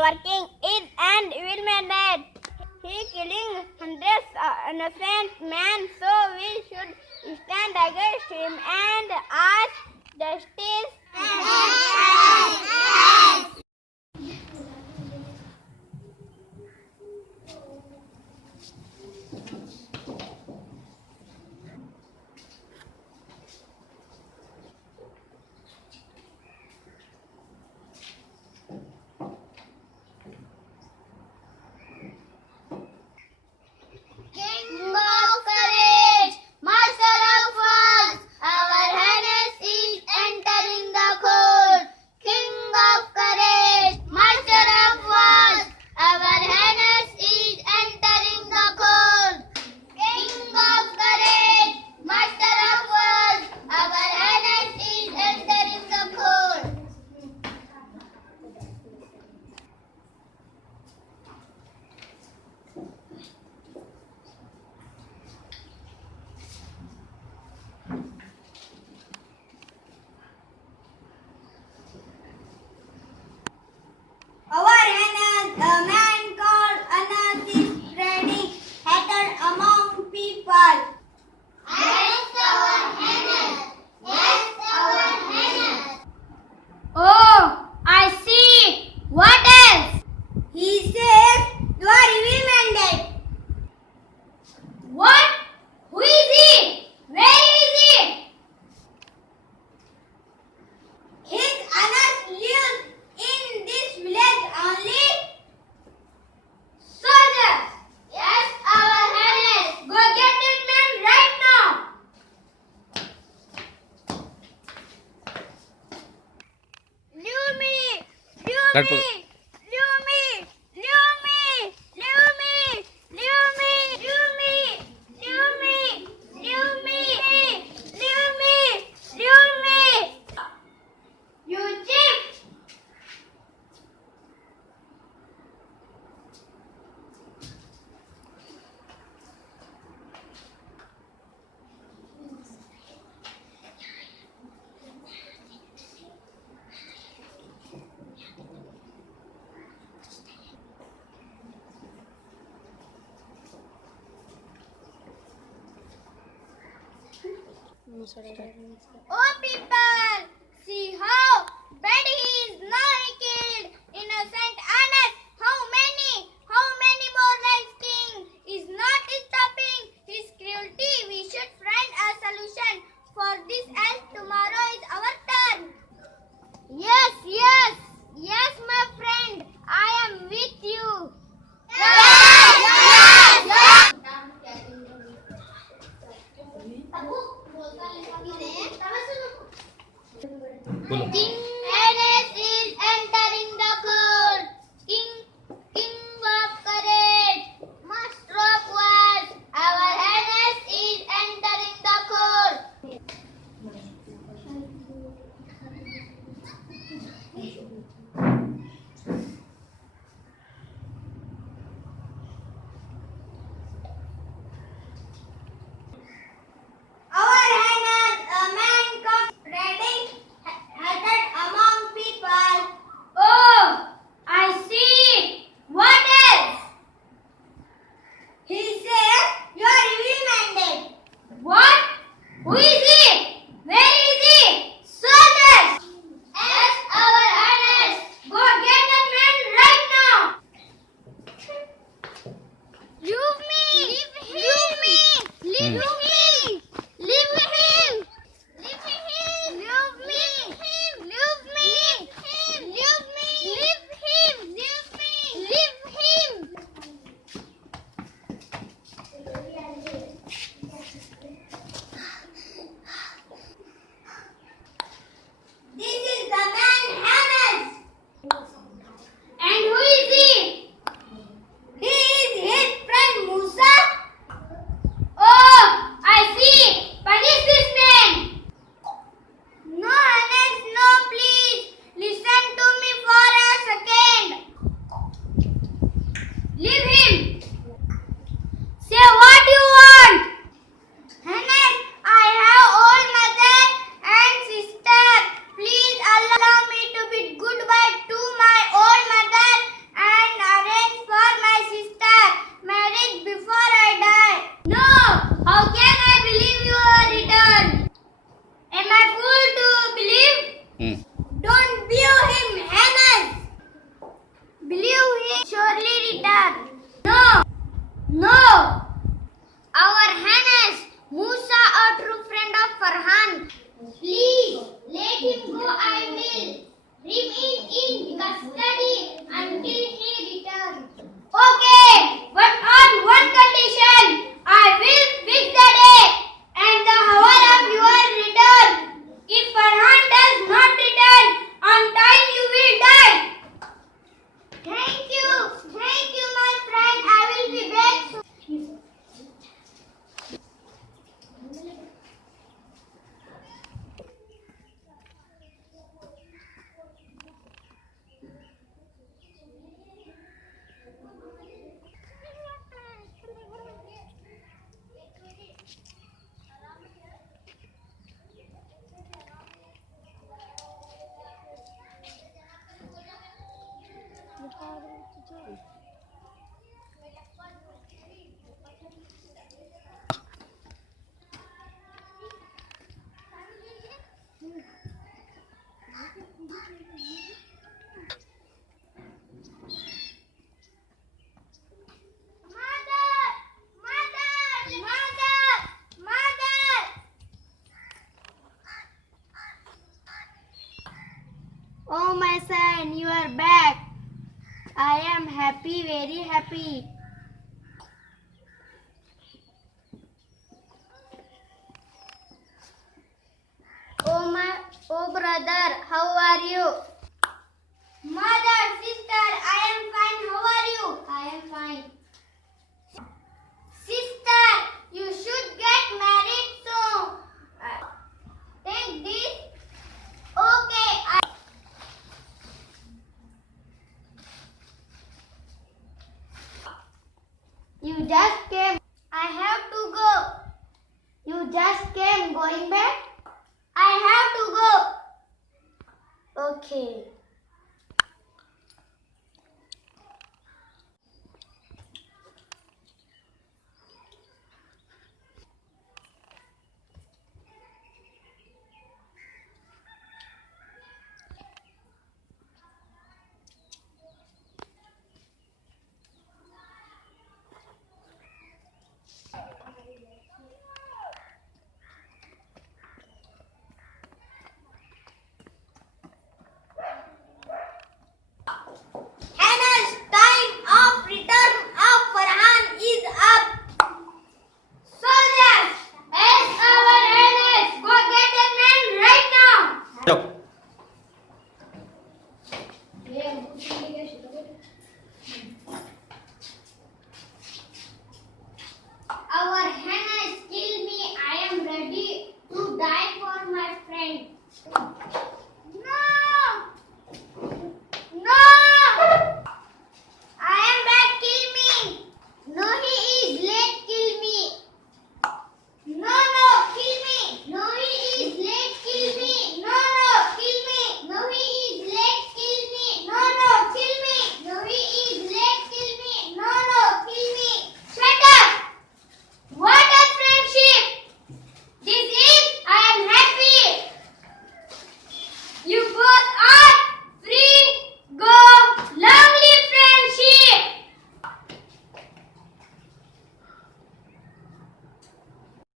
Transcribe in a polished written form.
our king is an evil man. He killing hundreds of innocent men, so we should stand against him and ask justice. King of courage, master of wars, our highness is entering the court. King of courage, master of wars, our highness is entering the court. King of courage, master of wars, our highness is entering the court. Our Highness, a man called Anas, is spreading hatred among people. Yes, our highness. Yes, our highness. Oh, I see. What else? He says you are evil-minded. What? Who is he? Where is he? His Anas lives in this village only. Soldiers, Yes, our highness. go get that man right now. Leave me! That Leave me! Leave me! Leave me! Leave me! Leave me! Leave me! Leave me! Leave me! Leave me! Leave me! You chief. Oh people, see how bad he is now he killed innocent Anas. How many more lives king is not stopping his cruelty. We should find a solution for this else tomorrow is our turn. Yes, my friend. I am with you. बोलो King Highness is entering the court. King of courage, master of wars, our Highness is entering the court. Our Highness, a man comes spreading hatred among people. Oh, I see. What else? He says you are evil-minded. What? Who is he? Where is he? Soldiers, Yes, our Highness. go get that man right now. Leave me! Leave me! Leave me! Leave him! Leave him! Leave me! Leave me! Leave me! Leave him! Leave me! Leave him! This is the man Hannes. And who is he? He is his friend Musa. Oh, I Happy, very happy. Oh brother, how are you? Mother, sister, I am fine. How are you? I am fine. Sister, you should get married soon. Take this. Okay. You just came. I have to go. You just came. Going back? I have to go. Okay.